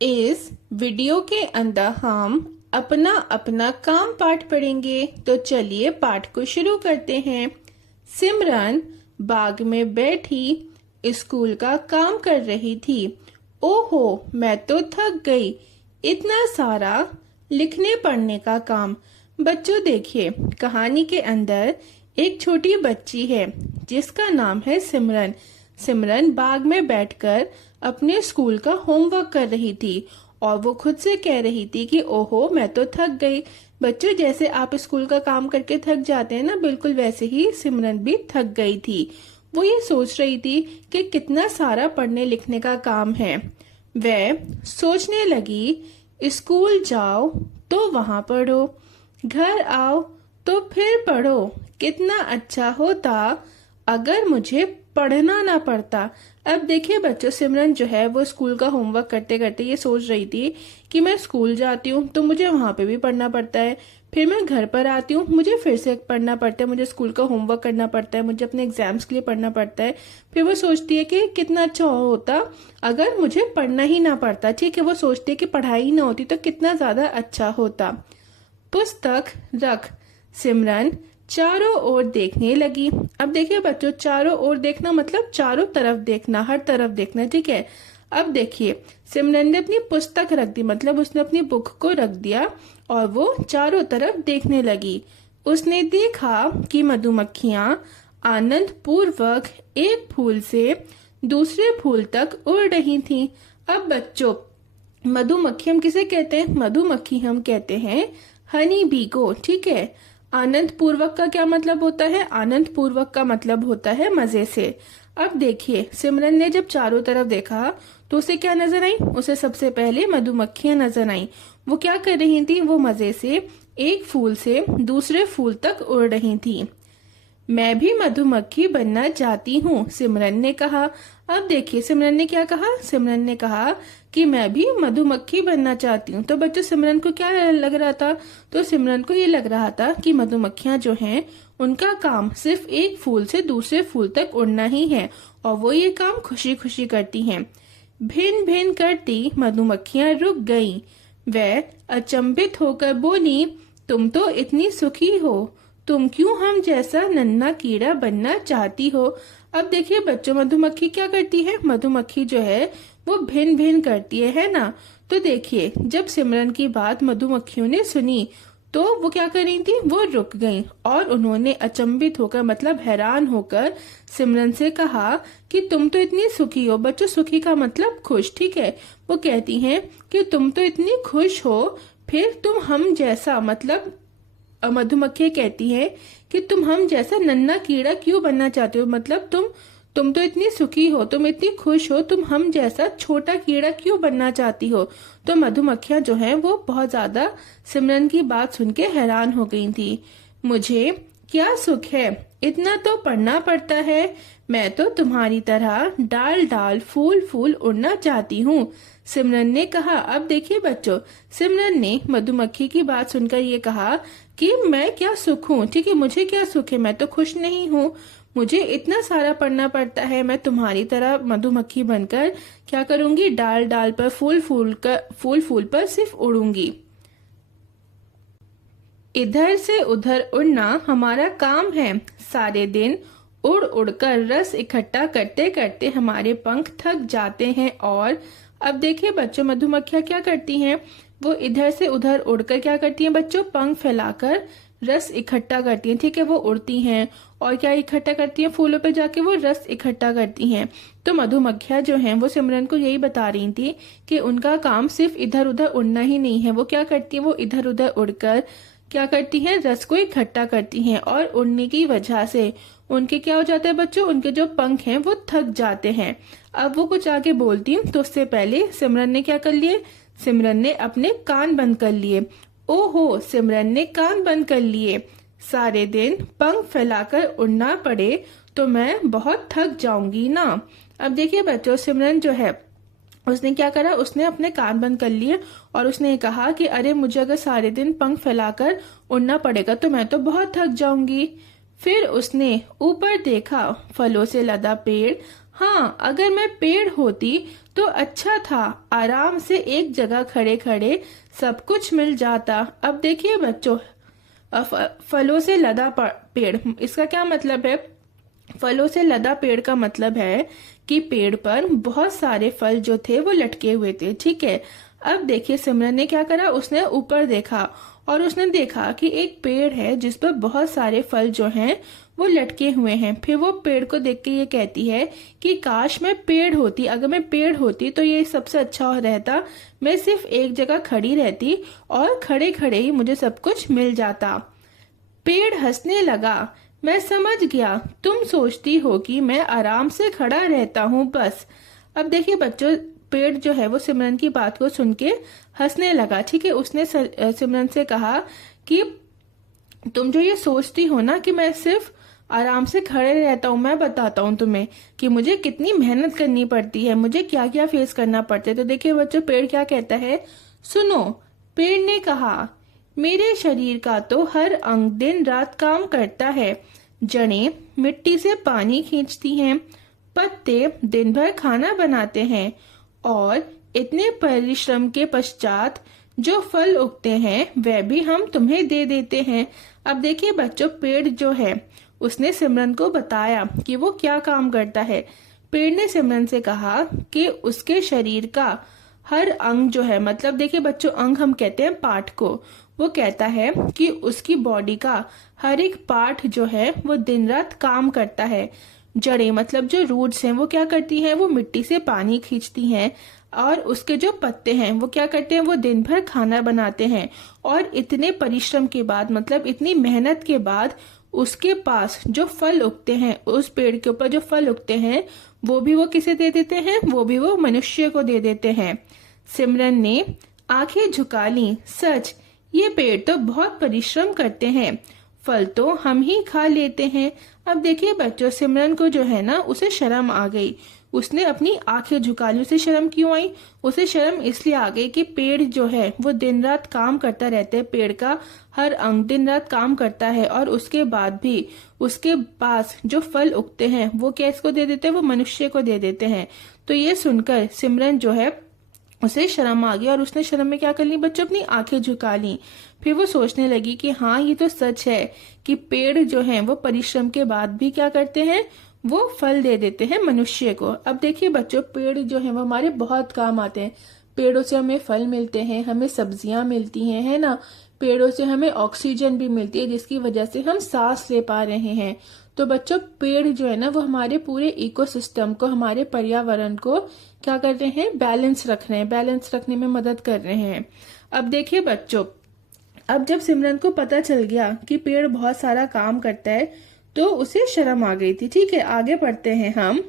इस वीडियो के अंदर हम अपना अपना काम पाठ पढ़ेंगे। तो चलिए पाठ को शुरू करते हैं। सिमरन बाग में बैठी स्कूल का काम कर रही थी। ओहो, मैं तो थक गई, इतना सारा लिखने पढ़ने का काम। बच्चों देखिए, कहानी के अंदर एक छोटी बच्ची है जिसका नाम है सिमरन। सिमरन बाग में बैठकर अपने स्कूल का होमवर्क कर रही थी और वो खुद से कह रही थी कि ओहो, मैं तो थक गई। बच्चों, जैसे आप स्कूल का काम करके थक जाते हैं ना, बिल्कुल वैसे ही सिमरन भी थक गई थी। वो ये सोच रही थी कि कितना सारा पढ़ने लिखने का काम है। वह सोचने लगी, स्कूल जाओ तो वहां पढ़ो, घर आओ तो फिर पढ़ो। कितना अच्छा होता अगर मुझे पढ़ना ना पड़ता। अब देखिए बच्चों, सिमरन जो है वो स्कूल का होमवर्क करते करते ये सोच रही थी कि मैं स्कूल जाती हूँ तो मुझे वहां पे भी पढ़ना पड़ता है, फिर मैं घर पर आती हूँ मुझे फिर से पढ़ना पड़ता है, मुझे स्कूल का होमवर्क करना पड़ता है, मुझे अपने एग्जाम्स के लिए पढ़ना पड़ता है। फिर वो सोचती है कि कितना अच्छा होता अगर मुझे पढ़ना ही ना पड़ता। ठीक है, वो सोचती है कि पढ़ाई ही ना होती तो कितना ज्यादा अच्छा होता। पुस्तक रख। सिमरन चारों ओर देखने लगी। अब देखिए बच्चों, चारों ओर देखना मतलब चारों तरफ देखना, हर तरफ देखना। ठीक है, अब देखिए सिमरन ने अपनी पुस्तक रख दी, मतलब उसने अपनी बुक को रख दिया और वो चारों तरफ देखने लगी। उसने देखा कि मधुमक्खियां आनंद पूर्वक एक फूल से दूसरे फूल तक उड़ रही थीं। अब बच्चों, मधुमक्खी हम किसे कहते हैं? मधुमक्खी हम कहते हैं हनी बी को। ठीक है, आनंद पूर्वक का क्या मतलब होता है? आनंद पूर्वक का मतलब होता है मजे से। अब देखिए, सिमरन ने जब चारों तरफ देखा तो उसे क्या नजर आई? उसे सबसे पहले मधुमक्खियां नजर आई। वो क्या कर रही थी? वो मजे से एक फूल से दूसरे फूल तक उड़ रही थी। मैं भी मधुमक्खी बनना चाहती हूँ, सिमरन ने कहा। अब देखिए सिमरन ने क्या कहा? सिमरन ने कहा कि मैं भी मधुमक्खी बनना चाहती हूँ। तो बच्चों, सिमरन को क्या लग रहा था? तो सिमरन को ये लग रहा था कि मधुमक्खियां जो हैं उनका काम सिर्फ एक फूल से दूसरे फूल तक उड़ना ही है और वो ये काम खुशी खुशी करती हैं। भिन भिन करती मधुमक्खियां रुक गईं। वह अचंभित होकर बोली, तुम तो इतनी सुखी हो, तुम क्यों हम जैसा नन्हा कीड़ा बनना चाहती हो? अब देखिए बच्चों, मधुमक्खी क्या करती है? मधुमक्खी जो है वो भिन भिन करती है ना। तो देखिए, जब सिमरन की बात मधुमक्खियों ने सुनी तो वो क्या कर रही थी? वो रुक गईं और उन्होंने अचंभित होकर मतलब हैरान होकर सिमरन से कहा कि तुम तो इतनी सुखी हो। बच्चों, सुखी का मतलब खुश। ठीक है, वो कहती हैं कि तुम तो इतनी खुश हो, फिर तुम हम जैसा मतलब मधुमक्खी कहती है कि तुम हम जैसा नन्हा कीड़ा क्यों बनना चाहते हो? मतलब तुम तो इतनी सुखी हो, तुम इतनी खुश हो, तुम हम जैसा छोटा कीड़ा क्यों बनना चाहती हो? तो मधुमक्खियां जो हैं वो बहुत ज्यादा सिमरन की बात सुन के हैरान हो गई थी। मुझे क्या सुख है, इतना तो पढ़ना पड़ता है। मैं तो तुम्हारी तरह डाल डाल फूल फूल उड़ना चाहती हूँ, सिमरन ने कहा। अब देखिए बच्चों, सिमरन ने मधुमक्खी की बात सुनकर ये कहा कि मैं क्या सुख हूँ? ठीक है, मुझे क्या सुख है, मैं तो खुश नहीं हूँ, मुझे इतना सारा पढ़ना पड़ता है। मैं तुम्हारी तरह मधुमक्खी बनकर क्या करूंगी? डाल डाल पर फूल फूल पर सिर्फ उड़ूंगी। इधर से उधर उड़ना हमारा काम है। सारे दिन उड़ उड़कर रस इकट्ठा करते करते हमारे पंख थक जाते हैं। और अब देखिए बच्चों, मधुमक्खियां क्या करती हैं? वो इधर से उधर उड़कर क्या करती हैं बच्चों? पंख फैलाकर रस इकट्ठा करती हैं। ठीक है, वो उड़ती हैं और क्या इकट्ठा करती हैं? फूलों पे जाके वो रस इकट्ठा करती हैं। तो मधुमक्खियां जो हैं वो सिमरन को यही बता रही थी कि उनका काम सिर्फ इधर उधर उड़ना ही नहीं है। वो क्या करती हैं? वो इधर उधर उड़कर क्या करती हैं? रस को इकट्ठा करती हैं और उड़ने की वजह से उनके क्या हो जाता है बच्चों? उनके जो पंख हैं वो थक जाते हैं। अब वो कुछ आगे बोलती हूँ तो उससे पहले सिमरन ने क्या कर लिए? सिमरन ने अपने कान बंद कर लिए। ओहो, सिमरन ने कान बंद कर लिए। सारे दिन पंख फैलाकर उड़ना पड़े तो मैं बहुत थक जाऊंगी ना। अब देखिए बच्चों, सिमरन जो है उसने क्या करा? उसने अपने कान बंद कर लिए और उसने कहा कि अरे, मुझे अगर सारे दिन पंख फैलाकर उड़ना पड़ेगा तो मैं तो बहुत थक जाऊंगी। फिर उसने ऊपर देखा, फलों से लदा पेड़ हाँ, अगर मैं पेड़ होती तो अच्छा था, आराम से एक जगह खड़े खड़े सब कुछ मिल जाता। अब देखिए बच्चों, फलों से लदा पेड़, इसका क्या मतलब है? फलों से लदा पेड़ का मतलब है कि पेड़ पर बहुत सारे फल जो थे वो लटके हुए थे। ठीक है, अब देखिए सिमरन ने क्या करा, उसने ऊपर देखा और उसने देखा कि एक पेड़ है जिस पर बहुत सारे फल जो हैं वो लटके हुए हैं। फिर वो पेड़ को देख के ये कहती है कि काश मैं पेड़ होती, अगर मैं पेड़ होती तो ये सबसे अच्छा रहता, मैं सिर्फ एक जगह खड़ी रहती और खड़े खड़े ही मुझे सब कुछ मिल जाता। पेड़ हंसने लगा, मैं समझ गया, तुम सोचती हो कि मैं आराम से खड़ा रहता हूँ बस। अब देखिए बच्चों, पेड़ जो है वो सिमरन की बात को सुन के हंसने लगा। ठीक है, उसने सिमरन से कहा कि तुम जो ये सोचती हो ना कि मैं सिर्फ आराम से खड़े रहता हूँ, मैं बताता हूँ तुम्हें कि मुझे कितनी मेहनत करनी पड़ती है, मुझे क्या क्या फेस करना पड़ता है। तो देखिए बच्चों, पेड़ क्या कहता है, सुनो। पेड़ ने कहा, मेरे शरीर का तो हर अंग दिन रात काम करता है। जड़ें मिट्टी से पानी खींचती हैं, पत्ते दिन भर खाना बनाते हैं और इतने परिश्रम के पश्चात जो फल उगते हैं वह भी हम तुम्हें दे देते हैं। अब देखिए बच्चों, पेड़ जो है उसने सिमरन को बताया कि वो क्या काम करता है। पेड़ ने सिमरन से कहा कि उसके शरीर का हर अंग जो है, मतलब देखिए बच्चों, अंग हम कहते हैं पार्ट को, वो कहता है कि उसकी बॉडी का हर एक पार्ट जो है वो दिन रात काम करता है। जड़ें मतलब जो रूट्स हैं वो क्या करती हैं, वो मिट्टी से पानी खींचती हैं और उसके जो पत्ते हैं वो क्या करते हैं, वो दिन भर खाना बनाते हैं। और इतने परिश्रम के बाद, मतलब इतनी मेहनत के बाद उसके पास जो फल उगते हैं, उस पेड़ के ऊपर जो फल उगते हैं वो भी वो किसे दे देते हैं, वो भी वो मनुष्य को दे देते हैं। सिमरन ने आंखें झुका ली, सच ये पेड़ तो बहुत परिश्रम करते हैं, फल तो हम ही खा लेते हैं। अब देखिए बच्चों, सिमरन को जो है ना उसे शर्म आ गई, उसने अपनी आंखें झुका ली। उसे शर्म क्यों आई? उसे शर्म इसलिए आ गई कि पेड़ जो है वो दिन रात काम करता रहता है, पेड़ का हर अंग दिन रात काम करता है और उसके बाद भी उसके पास जो फल उगते हैं वो किसको दे देते हैं, वो मनुष्य को दे देते हैं। तो ये सुनकर सिमरन जो है उसे शर्म आ गई और उसने शर्म में क्या कर ली बच्चों, अपनी आंखें झुका ली। फिर वो सोचने लगी कि हाँ, ये तो सच है कि पेड़ जो हैं वो परिश्रम के बाद भी क्या करते हैं, वो फल दे देते हैं मनुष्य को। अब देखिए बच्चों, पेड़ जो हैं वो हमारे बहुत काम आते हैं। पेड़ों से हमें फल मिलते हैं, हमें सब्जियां मिलती हैं, है ना। पेड़ों से हमें ऑक्सीजन भी मिलती है जिसकी वजह से हम सांस ले पा रहे हैं। तो बच्चों, पेड़ जो है ना वो हमारे पूरे इकोसिस्टम को, हमारे पर्यावरण को क्या कर रहे हैं, बैलेंस रख रहे हैं, बैलेंस रखने में मदद कर रहे हैं। अब देखिए बच्चों, अब जब सिमरन को पता चल गया कि पेड़ बहुत सारा काम करता है तो उसे शर्म आ गई थी। ठीक है, आगे बढ़ते हैं हम।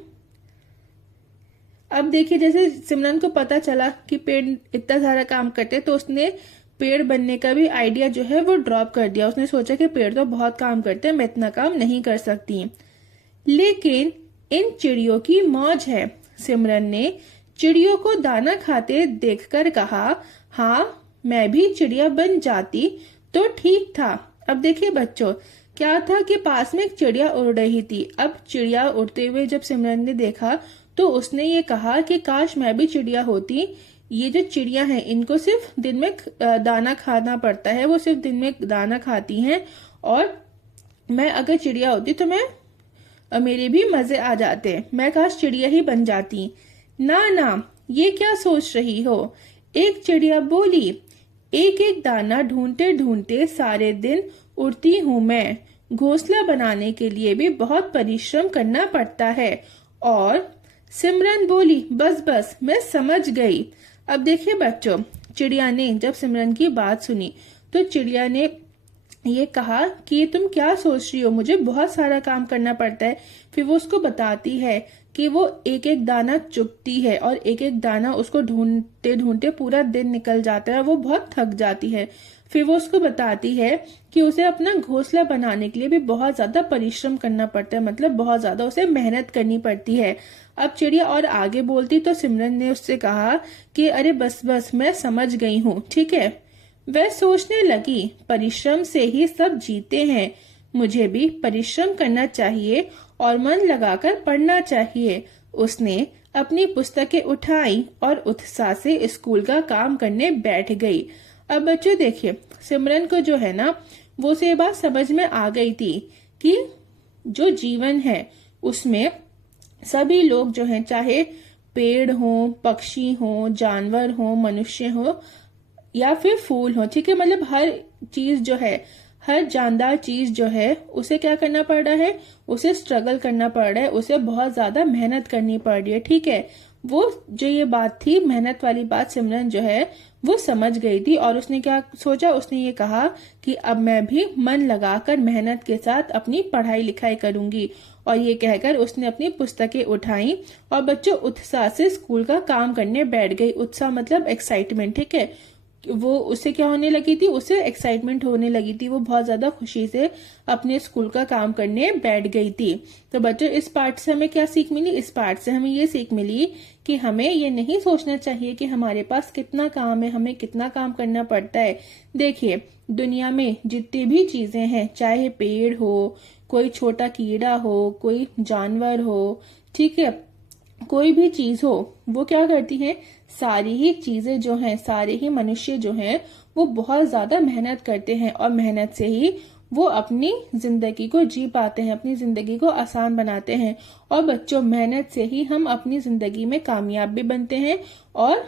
अब देखिए, जैसे सिमरन को पता चला कि पेड़ इतना सारा काम करते हैं तो उसने पेड़ बनने का भी आइडिया जो है वो ड्रॉप कर दिया। उसने सोचा कि पेड़ तो बहुत काम करते हैं, मैं इतना काम नहीं कर सकती। लेकिन इन चिड़ियों की मौज है। सिमरन ने चिड़ियों को दाना खाते देखकर कहा, हाँ, मैं भी चिड़िया बन जाती तो ठीक था। अब देखिए बच्चों, क्या था कि पास में एक चिड़िया उड़ रही थी। अब चिड़िया उड़ते हुए जब सिमरन ने देखा तो उसने ये कहा कि काश मैं भी चिड़िया होती। ये जो चिड़िया हैं इनको सिर्फ दिन में दाना खाना पड़ता है, वो सिर्फ दिन में दाना खाती हैं और मैं अगर चिड़िया होती तो मेरे भी मजे आ जाते, मैं काश चिड़िया ही बन जाती। ना ना, ये क्या सोच रही हो, एक चिड़िया बोली, एक एक दाना ढूंढते ढूंढते सारे दिन उड़ती हूँ मैं, घोंसला बनाने के लिए भी बहुत परिश्रम करना पड़ता है। और सिमरन बोली, बस बस, मैं समझ गई। अब देखिए बच्चों, चिड़िया ने जब सिमरन की बात सुनी तो चिड़िया ने ये कहा कि ये तुम क्या सोच रही हो, मुझे बहुत सारा काम करना पड़ता है। फिर वो उसको बताती है कि वो एक एक दाना चुगती है और एक एक दाना उसको ढूंढते ढूंढते पूरा दिन निकल जाता है, वो बहुत थक जाती है। फिर वो उसको बताती है कि उसे अपना घोंसला बनाने के लिए भी बहुत ज्यादा परिश्रम करना पड़ता है, मतलब बहुत ज्यादा उसे मेहनत करनी पड़ती है। अब चिड़िया और आगे बोलती तो सिमरन ने उससे कहा कि अरे बस बस, मैं समझ गई हूँ, ठीक है। वह सोचने लगी, परिश्रम से ही सब जीते हैं, मुझे भी परिश्रम करना चाहिए और मन लगाकर पढ़ना चाहिए, उसने अपनी पुस्तकें उठाई और उत्साह से स्कूल का काम करने बैठ गई। अब बच्चों देखिए, सिमरन को जो है ना वो उसे ये बात समझ में आ गई थी कि जो जीवन है उसमें सभी लोग जो हैं, चाहे पेड़ हो, पक्षी हो, जानवर हो, मनुष्य हो या फिर फूल हो, ठीक है, मतलब हर चीज जो है, हर जानदार चीज जो है उसे क्या करना पड़ रहा है, उसे स्ट्रगल करना पड़ रहा है, उसे बहुत ज्यादा मेहनत करनी पड़ रही है, ठीक है। वो जो ये बात थी, मेहनत वाली बात, सिमरन जो है वो समझ गई थी और उसने क्या सोचा, उसने ये कहा कि अब मैं भी मन लगाकर मेहनत के साथ अपनी पढ़ाई लिखाई करूंगी। और ये कहकर उसने अपनी पुस्तकें उठाई और बच्चों उत्साह से स्कूल का काम करने बैठ गई। उत्साह मतलब एक्साइटमेंट, ठीक है। वो उसे क्या होने लगी थी, उसे एक्साइटमेंट होने लगी थी, वो बहुत ज्यादा खुशी से अपने स्कूल का काम करने बैठ गई थी। तो बच्चों इस पाठ से हमें क्या सीख मिली, इस पाठ से हमें ये सीख मिली कि हमें ये नहीं सोचना चाहिए कि हमारे पास कितना काम है, हमें कितना काम करना पड़ता है। देखिए दुनिया में जितनी भी चीजें हैं, चाहे पेड़ हो, कोई छोटा कीड़ा हो, कोई जानवर हो, ठीक है, कोई भी चीज हो, वो क्या करती है, सारी ही चीजें जो हैं, सारे ही मनुष्य जो हैं वो बहुत ज्यादा मेहनत करते हैं और मेहनत से ही वो अपनी जिंदगी को जी पाते हैं, अपनी जिंदगी को आसान बनाते हैं। और बच्चों मेहनत से ही हम अपनी जिंदगी में कामयाब भी बनते हैं और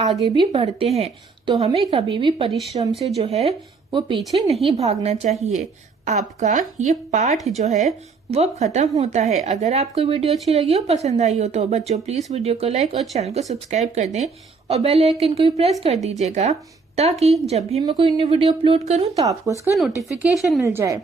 आगे भी बढ़ते हैं। तो हमें कभी भी परिश्रम से जो है वो पीछे नहीं भागना चाहिए। आपका ये पाठ जो है वो अब खत्म होता है। अगर आपको वीडियो अच्छी लगी हो, पसंद आई हो, तो बच्चों प्लीज वीडियो को लाइक और चैनल को सब्सक्राइब कर दें और बेल आइकन को भी प्रेस कर दीजिएगा, ताकि जब भी मैं कोई न्यू वीडियो अपलोड करूं तो आपको उसका नोटिफिकेशन मिल जाए।